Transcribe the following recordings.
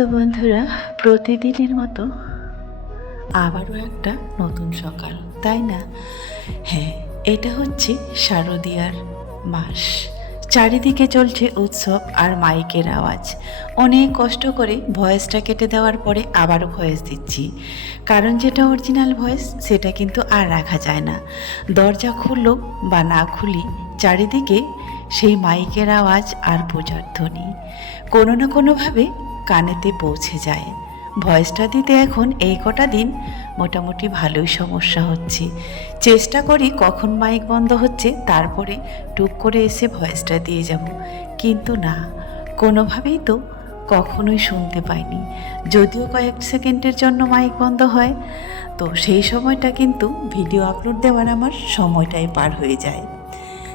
তো বন্ধুরা, প্রতিদিনের মতো আবারও একটা নতুন সকাল, তাই না? হ্যাঁ এটা হচ্ছে শারদীয়ার মাস। চারিদিকে চলছে উৎসব আর মাইকের আওয়াজ। অনেক কষ্ট করে ভয়েসটা কেটে দেওয়ার পরে আবারও ভয়েস দিচ্ছি। কারণ যেটা অরিজিনাল ভয়েস, সেটা কিন্তু আর রাখা যায় না। দরজা খুললো বা না খুলি, চারিদিকে সেই মাইকের আওয়াজ আর পূজার ধ্বনি। কোনো না কোনোভাবে কানেতে পৌঁছে যায়। ভয়েসটা দিতে এখন এই কটা দিন মোটামুটি ভালোই সমস্যা হচ্ছে। চেষ্টা করি কখন মাইক বন্ধ হচ্ছে, তারপরে টুক করে এসে ভয়েসটা দিয়ে যাব। কিন্তু না, কোনোভাবেই তো কখনোই শুনতে পাইনি। যদিও কয়েক সেকেন্ডের জন্য মাইক বন্ধ হয়, তো সেই সময়টা কিন্তু ভিডিও আপলোড দেওয়ার আমার সময়টাই পার হয়ে যায়।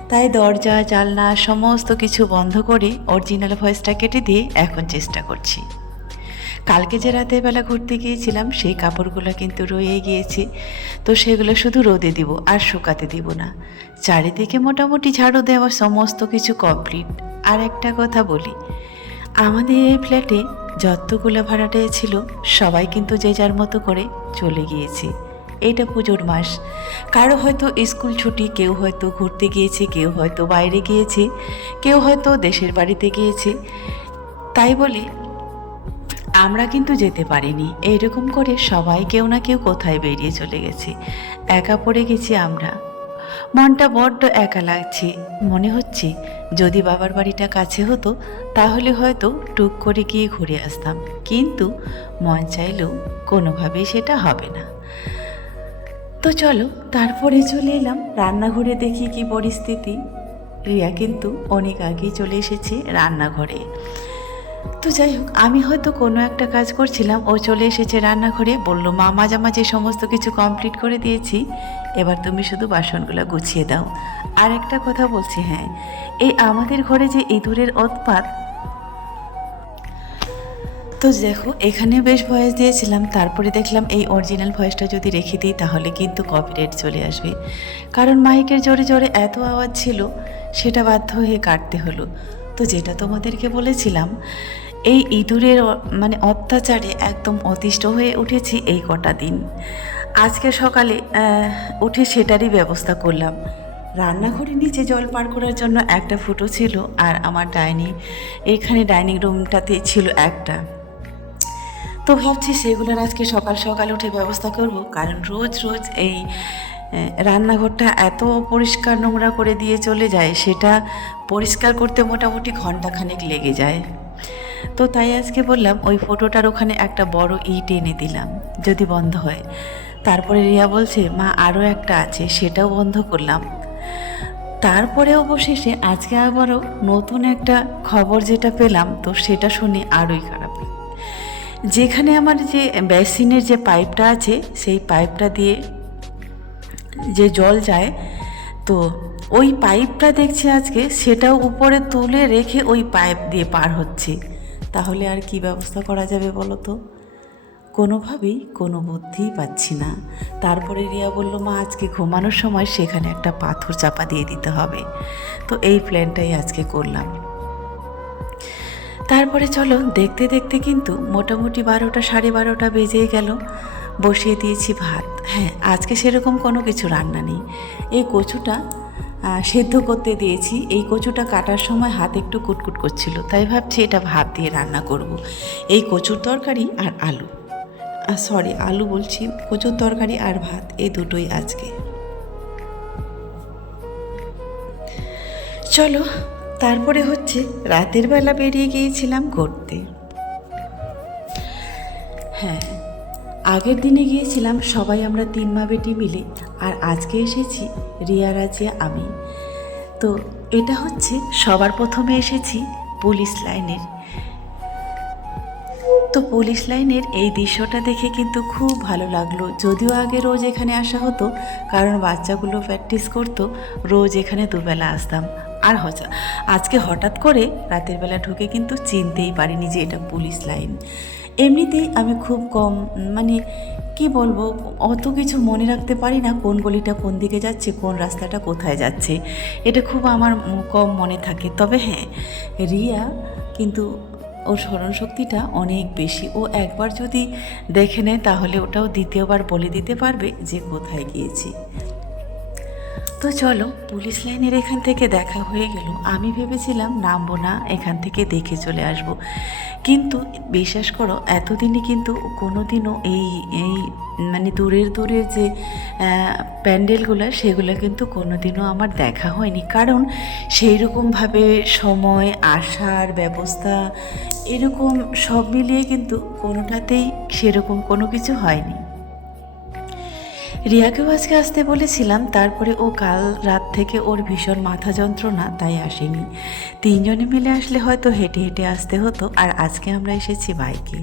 তাই দরজা, জানলা সমস্ত কিছু বন্ধ করে অরিজিনাল ভয়েসটা কেটে দিয়ে এখন চেষ্টা করছি। কালকে যে রাতের বেলা ঘুরতে গিয়েছিলাম, সেই কাপড়গুলো কিন্তু রয়ে গিয়েছে। তো সেগুলো শুধু রোদে দিব আর শুকাতে দিব না। চারিদিকে মোটামুটি ঝাড়ু দেওয়া সমস্ত কিছু কমপ্লিট আর একটা কথা বলি, আমাদের এই ফ্ল্যাটে যতগুলো ভাড়াটে ছিল, সবাই কিন্তু যে যার মতো করে চলে গিয়েছে। এইটা পুজোর মাস। কারও হয়তো স্কুল ছুটি, কেউ হয়তো ঘুরতে গিয়েছে, কেউ হয়তো বাইরে গিয়েছে, কেউ হয়তো দেশের বাড়িতে গিয়েছে। তাই বলে, আমরা কিন্তু যেতে পারিনি। এইরকম করে সবাই কেউ না কেউ কোথায় বেরিয়ে চলে গেছে। একা পড়ে গেছি আমরা। মনটা বড্ড একা লাগছে। মনে হচ্ছে, যদি বাবার বাড়িটা কাছে হতো, তাহলে হয়তো টুক করে গিয়ে ঘুরে আসতাম। কিন্তু মন চাইলেও কোনোভাবেই সেটা হবে না। তো চলো, তারপরে চলে এলাম। রান্নাঘরে দেখি কি পরিস্থিতি। রিয়া কিন্তু অনেক আগেই চলে এসেছে রান্নাঘরে। তো যাই হোক, আমি হয়তো কোনো একটা কাজ করছিলাম, ও চলে এসেছে রান্নাঘরে। বলল মা মাঝামাঝি সমস্ত কিছু কমপ্লিট করে দিয়েছি, এবার তুমি শুধু বাসনগুলো গুছিয়ে দাও। আর একটা কথা বলছি হ্যাঁ এই আমাদের ঘরে যে ইঁদুরের উৎপাত তো দেখো, এখানে বেশ ভয়েস দিয়েছিলাম, তারপরে দেখলাম এই অরিজিনাল ভয়েসটা যদি রেখে দিই, তাহলে কিন্তু কপিরাইট চলে আসবে। কারণ মাইকের জোরে জোরে এত আওয়াজ ছিল, সেটা বাধ্য হয়ে কাটতে হলো। তো যেটা তোমাদেরকে বলেছিলাম, এই ইঁদুরের মানে অত্যাচারে একদম অতিষ্ঠ হয়ে উঠেছি এই কটা দিন। আজকে সকালে উঠে সেটারই ব্যবস্থা করলাম। রান্নাঘরের নিচে জল পার করার জন্য একটা ফুটো ছিল, আর আমার ডাইনিং, এখানে ডাইনিং রুমটাতে ছিল একটা। তো ভাবছি সেগুলোর আজকে সকাল সকাল উঠে ব্যবস্থা করব। কারণ রোজ রোজ এই রান্নাঘরটা এত পরিষ্কার নোংরা করে দিয়ে চলে যায়, সেটা পরিষ্কার করতে মোটামুটি ঘন্টাখানেক লেগে যায়। তো তাই আজকে বললাম, ওই ফটোটার ওখানে একটা বড় ইট এনে দিলাম, যদি বন্ধ হয়। তারপরে রিয়া বলছে, মা আরও একটা আছে, সেটাও বন্ধ করলাম। তারপরে অবশেষে আজকে আবারও নতুন একটা খবর যেটা পেলাম, তো সেটা শুনে আরোই খারাপ। যেখানে আমার যে বেসিনের যে পাইপটা আছে, সেই পাইপটা দিয়ে যে জল যায়, তো ওই পাইপটা দেখছি আজকে, সেটাও উপরে তুলে রেখে ওই পাইপ দিয়ে পার হচ্ছে। তাহলে আর কি ব্যবস্থা করা যাবে বলো তো? কোনোভাবেই কোনো বুদ্ধিই পাচ্ছি না। তারপরে রিয়া বলল, মা, আজকে ঘুমানোর সময় সেখানে একটা পাথর চাপা দিয়ে দিতে হবে। তো এই প্ল্যানটাই আজকে করলাম। তারপরে চলো দেখতে দেখতে কিন্তু মোটামুটি বারোটা, সাড়ে বারোটা বেজে গেল। বসিয়ে দিয়েছি ভাত। হ্যাঁ আজকে সেরকম কোনো কিছু রান্না নেই। এই কচুটা সেদ্ধ করতে দিয়েছি। এই কচুটা কাটার সময় হাত একটু কুটকুট করছিল, তাই ভাবছি এটা ভাত দিয়ে রান্না করব। এই কচুর তরকারি আর আলু। সরি আলু বলছি, কচুর তরকারি আর ভাত, এই দুটোই আজকে। চলো তারপরে হচ্ছে রাতের বেলা বেরিয়ে গিয়েছিলাম ঘুরতে। হ্যাঁ আগের দিনে গিয়েছিলাম সবাই আমরা তিন মা বেটি মিলে, আর আজকে এসেছি রিয়া রাজিয়া আমি। তো এটা হচ্ছে সবার প্রথমে এসেছি পুলিশ লাইনের। তো পুলিশ লাইনের এই দৃশ্যটা দেখে কিন্তু খুব ভালো লাগল। যদিও আগে রোজ এখানে আসা হতো, কারণ বাচ্চাগুলো প্র্যাকটিস করতো, রোজ এখানে দুবেলা আসতাম। আর হচ্ছে আজকে হঠাৎ করে রাতের বেলা ঢুকে কিন্তু চিনতেই পারিনি যে এটা পুলিশ লাইন। এমনিতেই আমি খুব কম মানে কি বলব, অত কিছু মনে রাখতে পারি না কোন গলিটা কোন দিকে যাচ্ছে, কোন রাস্তাটা কোথায় যাচ্ছে। এটা খুব আমার কম মনে থাকে। তবে হ্যাঁ রিয়া কিন্তু ওর স্মরণশক্তিটা অনেক বেশি। ও একবার যদি দেখে নেয় তাহলে ওটাও দ্বিতীয়বার বলে দিতে পারবে যে কোথায় গিয়েছি। তো চলো, পুলিশ লাইনের এখান থেকে দেখা হয়ে গেল। আমি ভেবেছিলাম, নামবো না, এখান থেকে দেখে চলে আসব। কিন্তু বিশ্বাস করো, এতদিনই কিন্তু কোনোদিনও এই এই মানে দূরের দূরের যে প্যান্ডেলগুলো, সেগুলো কিন্তু কোনোদিনও আমার দেখা হয়নি। কারণ সেই রকমভাবে সময়, আসার ব্যবস্থা, এরকম সব মিলিয়ে কিন্তু কোনোটাতেই সেরকম কোনো কিছু হয়নি। রিয়াকেও আজকে আসতে বলেছিলাম, তারপরে ও কাল রাত থেকে ওর ভীষণ মাথা যন্ত্রণা, তাই আসেনি। তিনজনে মিলে আসলে হয়তো হেঁটে হেঁটে আসতে হতো, আর আজকে আমরা এসেছি বাইকে।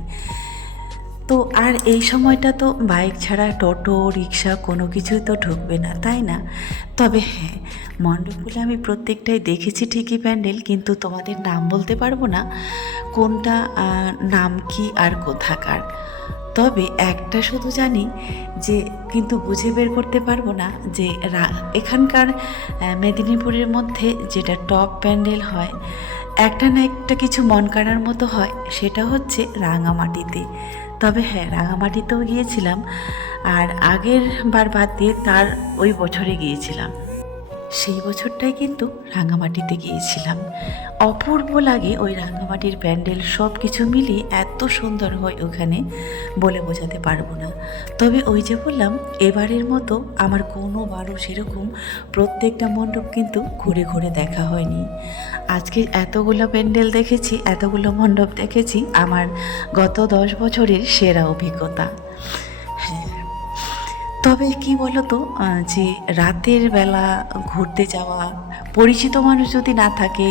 তো আর এই সময়টা তো বাইক ছাড়া টোটো, রিক্সা কোনো কিছুই তো ঢুকবে না, তাই না? তবে হ্যাঁ মণ্ডপগুলো আমি প্রত্যেকটাই দেখেছি ঠিকই প্যান্ডেল, কিন্তু তোমাদের নাম বলতে পারব না, কোনটা নাম কি আর কোথাকার? তবে একটা শুধু জানি যে কিন্তু বুঝে বের করতে পারব না যে এখানকার মেদিনীপুরের মধ্যে যেটা টপ প্যান্ডেল হয়, একটা না একটা কিছু মন কাড়ার মতো হয়, সেটা হচ্ছে রাঙামাটিতে। তবে হ্যাঁ রাঙামাটিতেও গিয়েছিলাম, আর আগের বার বাদ দিয়ে তার ওই বছরে গিয়েছিলাম। সেই বছরটাই কিন্তু রাঙামাটিতে গিয়েছিলাম। অপূর্ব লাগে ওই রাঙামাটির প্যান্ডেল সব কিছু মিলিয়ে এত সুন্দর হয় ওখানে বলে বোঝাতে পারব না। তবে ওই যে বললাম, এবারের মতো আমার কোনোবারও সেরকম প্রত্যেকটা মণ্ডপ কিন্তু ঘুরে ঘুরে দেখা হয়নি। আজকে এতগুলো প্যান্ডেল দেখেছি, এতগুলো মণ্ডপ দেখেছি, আমার গত দশ বছরের সেরা অভিজ্ঞতা। তবে কি বলতো যে রাতের বেলা ঘুরতে যাওয়া, পরিচিত মানুষ যদি না থাকে,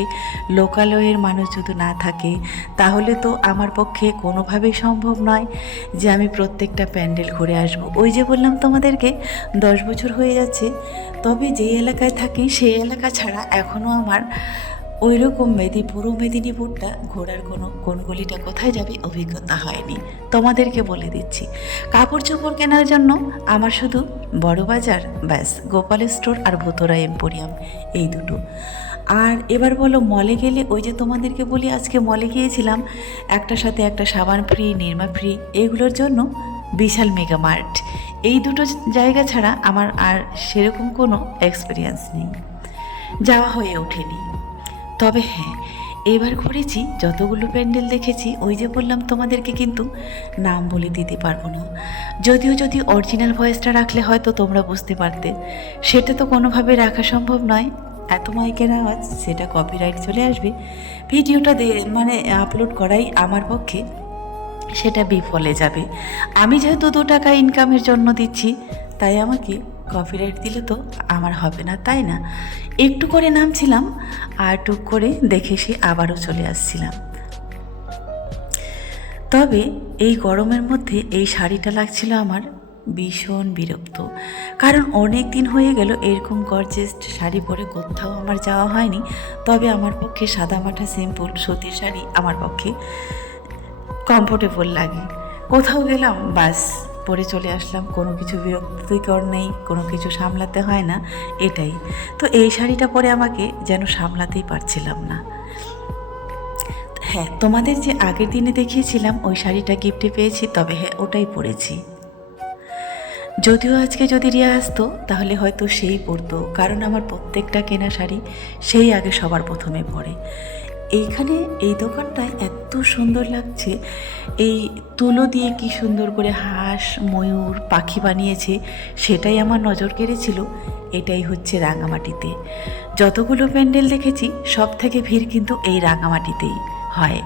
লোকালয়ের মানুষ যদি না থাকে, তাহলে তো আমার পক্ষে কোনোভাবেই সম্ভব নয় যে আমি প্রত্যেকটা প্যান্ডেল ঘুরে আসব। ওই যে বললাম তোমাদেরকে, দশ বছর হয়ে যাচ্ছে, তবে যে এলাকায় থাকি, সেই এলাকা ছাড়া এখনও আমার ওই রকম মেদি পুরো মেদিনীপুরটা ঘোরার কোনো কোন গলিটা কোথায় যাবে অভিজ্ঞতা হয়নি। তোমাদেরকে বলে দিচ্ছি, কাপড় চোপড় কেনার জন্য আমার শুধু বড় বাজার ব্যাস গোপাল স্টোর আর ভুতরা এম্পোরিয়াম, এই দুটো। আর এবার বলো, মলে গেলে ওই যে তোমাদেরকে বলি, আজকে মলে গিয়েছিলাম, একটার সাথে একটা সাবান ফ্রি, নির্মা ফ্রি, এগুলোর জন্য বিশাল মেগা মার্ট। এই দুটো জায়গা ছাড়া আমার আর সেরকম কোনো এক্সপিরিয়েন্স নেই। যাওয়া হয়ে ওঠেনি। তবে হ্যাঁ এবার ঘুরেছি যতগুলো প্যান্ডেল দেখেছি, ওই যে বললাম তোমাদেরকে কিন্তু নাম বলে দিতে পারব না। যদিও যদি অরিজিনাল ভয়েসটা রাখলে হয়তো তোমরা বুঝতে পারতে। সেটা তো কোনোভাবে রাখা সম্ভব নয়। এত মাইকের আওয়াজ, সেটা কপিরাইট চলে আসবে। ভিডিওটা মানে আপলোড করাই আমার পক্ষে সেটা বিফলে যাবে। আমি যেহেতু দু টাকা ইনকামের জন্য দিচ্ছি, তাই আমাকে কপিরাইট দিলে তো আমার হবে না, তাই না? একটু করে নামছিলাম, আর টুক করে দেখে সে আবারও চলে আসছিলাম। তবে এই গরমের মধ্যে এই শাড়িটা লাগছিল আমার ভীষণ বিরক্ত। কারণ অনেক দিন হয়ে গেল এরকম গর্জেস শাড়ি পরে কোথাও আমার যাওয়া হয়নি, তবে আমার পক্ষে সাদামাটা সিম্পল সুতির শাড়ি আমার পক্ষে কমফোর্টেবল লাগে। কোথাও গেলাম, বাস। পরে চলে আসলাম। কোনো কিছু বিরক্তিকর নেই, কোনো কিছু সামলাতে হয় না, এটাই। তো এই শাড়িটা পরে আমাকে যেন সামলাতেই পারছিলাম না। হ্যাঁ তোমাদের যে আগের দিনে দেখিয়েছিলাম, ওই শাড়িটা গিফটে পেয়েছি, তবে হ্যাঁ ওটাই পরেছি। যদিও আজকে যদি রিয়া আসতো, তাহলে হয়তো সেই পরতো, কারণ আমার প্রত্যেকটা কেনা শাড়ি সেই আগে সবার প্রথমে পরে। এইখানে এই দোকানটায় এত সুন্দর লাগছে। এই তুলো দিয়ে কি সুন্দর করে হাঁস, ময়ূর, পাখি বানিয়েছে, সেটাই আমার নজর কেড়েছিল। এটাই হচ্ছে রাঙামাটিতে। যতগুলো প্যান্ডেল দেখেছি সব থেকে ভিড় কিন্তু এই রাঙামাটিতেই হয়।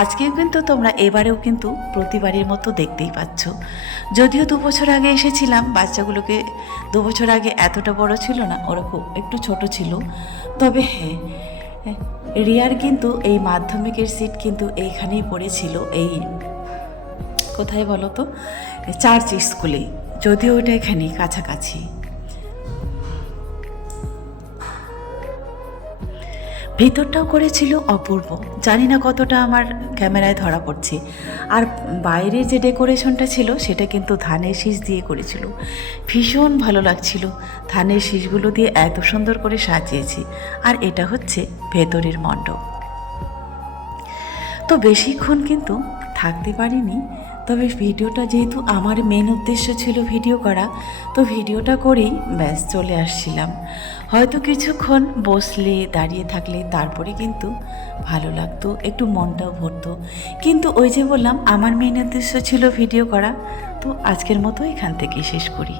আজকেও কিন্তু তোমরা এবারেও কিন্তু প্রতিবারের মতো দেখতেই পাচ্ছ। যদিও দু বছর আগে এসেছিলাম, বাচ্চাগুলোকে দু বছর আগে এতটা বড় ছিল না, ওরা খুব একটু ছোট ছিল। তবে হ্যাঁ রিয়ার কিন্তু এই মাধ্যমিকের সিট কিন্তু এইখানেই পড়েছিল, এই কোথায় বলো তো? চার্চ স্কুলে যদিও ওটা এখানে কাছাকাছি। ভেতরটাও করেছিল অপূর্ব। জানি না কতটা আমার ক্যামেরায় ধরা পড়ছে। আর বাইরে যে ডেকোরেশনটা ছিল, সেটা কিন্তু ধানের শীষ দিয়ে করেছিল। ভীষণ ভালো লাগছিল। ধানের শীষগুলো দিয়ে এত সুন্দর করে সাজিয়েছি। আর এটা হচ্ছে ভেতরের মণ্ডপ। তো বেশিক্ষণ কিন্তু থাকতে পারিনি। তবে ভিডিওটা যেহেতু আমার মেন উদ্দেশ্য ছিল ভিডিও করা, তো ভিডিওটা করেই ব্যাস চলে আসছিলাম। হয়তো কিছুক্ষণ বসলে, দাঁড়িয়ে থাকলে, তারপরে কিন্তু ভালো লাগতো, একটু মনটাও ভরতো। কিন্তু ওই যে বললাম, আমার মেন উদ্দেশ্য ছিল ভিডিও করা, তো আজকের মতো এখান থেকে শেষ করি।